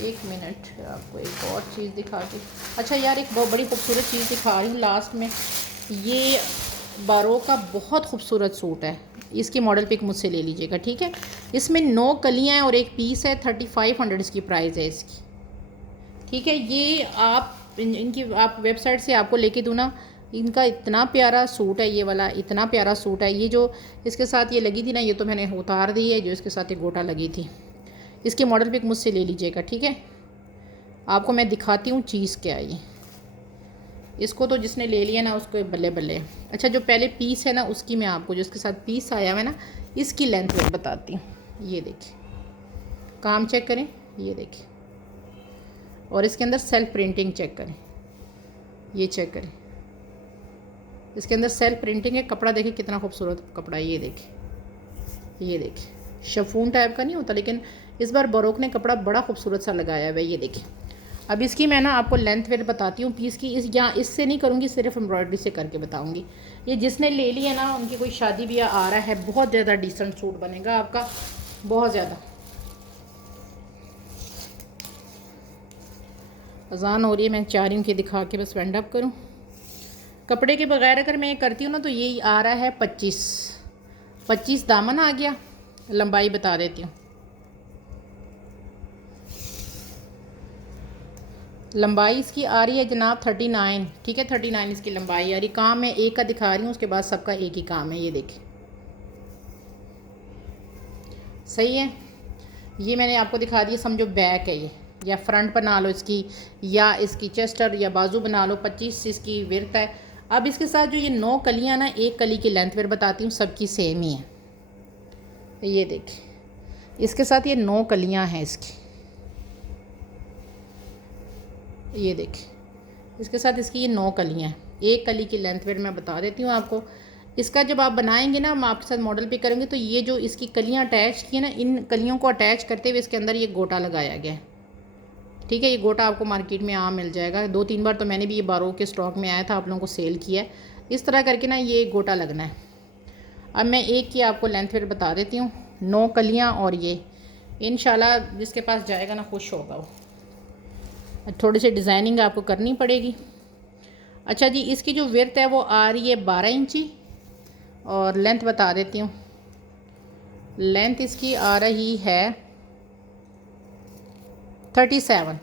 एक मिनट, आपको एक और चीज़ दिखा के, अच्छा यार एक बहुत बड़ी खूबसूरत चीज़ दिखा रही हूँ लास्ट में। ये बारो का बहुत खूबसूरत सूट है, इसकी मॉडल पिक मुझसे ले लीजिएगा, ठीक है। इसमें 9 कलियाँ हैं और एक पीस है, 3500 इसकी प्राइस है इसकी, ठीक है। ये आप इनकी आप वेबसाइट से आपको लेके दूँ ना, इनका इतना प्यारा सूट है ये वाला, इतना प्यारा सूट है। ये जो इसके साथ ये लगी थी ना, ये तो मैंने उतार दी है, जो इसके साथ ये गोटा लगी थी। इसकी मॉडल पिक मुझसे ले लीजिएगा, ठीक है। आपको मैं दिखाती हूँ चीज़ क्या है ये। इसको तो जिसने ले लिया ना उसको बल्ले बल्ले। अच्छा जो पहले पीस है ना उसकी मैं आपको, जो इसके साथ पीस आया हुआ है ना, इसकी लेंथ मैं बताती हूँ। ये देखिए, काम चेक करें, ये देखिए, और इसके अंदर सेल्फ प्रिंटिंग चेक करें, ये चेक करें, इसके अंदर सेल्फ प्रिंटिंग है। कपड़ा देखिए कितना खूबसूरत कपड़ा है, ये देखिए, ये देखिए, शफून टाइप का नहीं होता, लेकिन इस बार बरोक ने कपड़ा बड़ा खूबसूरत सा लगाया हुआ है, ये देखिए। अब इसकी मैं ना आपको लेंथ वेट बताती हूँ पीस की। इस यहाँ इससे नहीं करूँगी, सिर्फ एम्ब्रॉयडरी से करके बताऊँगी। ये जिसने ले लिया ना, उनकी कोई शादी ब्याह आ रहा है, बहुत ज़्यादा डिसेंट सूट बनेगा आपका, बहुत ज़्यादा। अजान हो रही है, मैं चाह रही हूँ कि दिखा के बस वाइंड अप करूँ। कपड़े के बगैर अगर मैं करती हूँ ना, तो यही आ रहा है 25 दामन आ गया। लंबाई बता देती हूँ, लंबाई इसकी आ रही है जनाब 39, ठीक है। 39 इसकी लंबाई आ रही। काम मैं एक का दिखा रही हूँ, उसके बाद सबका एक ही काम है, ये देखिए, सही है। ये मैंने आपको दिखा दिया, समझो बैक है ये, या फ्रंट बना लो इसकी, या इसकी चेस्टर या बाजू बना लो। 25 इसकी विर्थ है। अब इसके साथ जो ये 9 कलियाँ ना, एक कली की लेंथ फिर बताती हूँ, सबकी सेम ही है। ये देखिए, इसके साथ ये 9 कलियाँ हैं इसकी, ये देखिए, इसके साथ इसकी ये 9 कलियाँ हैं। एक कली की लेंथ फिर मैं बता देती हूँ आपको। इसका जब आप बनाएंगे ना, हम आपके साथ मॉडल पे करेंगे, तो ये जो इसकी कलियाँ अटैच की है ना, इन कलियों को अटैच करते हुए इसके अंदर ये गोटा लगाया गया है, ठीक है। ये गोटा आपको मार्केट में आम मिल जाएगा। 2-3 बार तो मैंने भी ये बारो के स्टॉक में आया था, आप लोगों को सेल किया है। इस तरह करके ना ये गोटा लगना है। अब मैं एक की आपको लेंथ फिर बता देती हूँ। 9 कलियाँ, और ये इंशाल्लाह जिसके पास जाएगा ना खुश होगा वो। थोड़ी सी डिज़ाइनिंग आपको करनी पड़ेगी। अच्छा जी, इसकी जो विर्थ है वो आ रही है 12 इंची, और लेंथ बता देती हूँ। लेंथ इसकी आ रही है 37,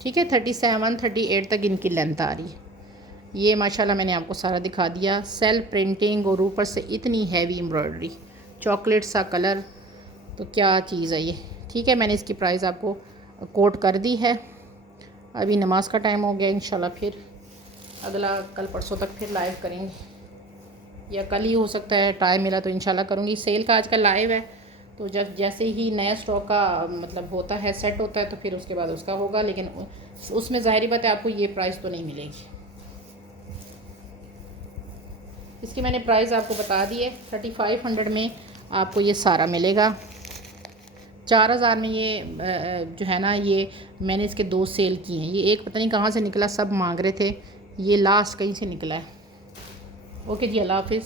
ठीक है। 37-38 तक इनकी लेंथ आ रही है। ये माशाल्लाह मैंने आपको सारा दिखा दिया। सेल्फ प्रिंटिंग और ऊपर से इतनी हैवी एम्ब्रॉयडरी, चॉकलेट सा कलर, तो क्या चीज़ है ये, ठीक है। मैंने इसकी प्राइस आपको कोट कर दी है। अभी नमाज का टाइम हो गया, इंशाल्लाह फिर अगला कल परसों तक फिर लाइव करेंगे, या कल ही हो सकता है, टाइम मिला तो इंशाल्लाह करूँगी। सेल का आजकल लाइव है, तो जब जैसे ही नया स्टॉक का मतलब होता है, सेट होता है, तो फिर उसके बाद उसका होगा। लेकिन उसमें ज़ाहिर बात है आपको ये प्राइस तो नहीं मिलेगी। इसकी मैंने प्राइस आपको बता दी है। 3500 में आपको ये सारा मिलेगा। 4000 में ये जो है ना, ये मैंने इसके 2 सेल किए हैं। ये एक पता नहीं कहाँ से निकला, सब मांग रहे थे, ये लास्ट कहीं से निकला है। ओके जी, अल्लाह हाफिज़।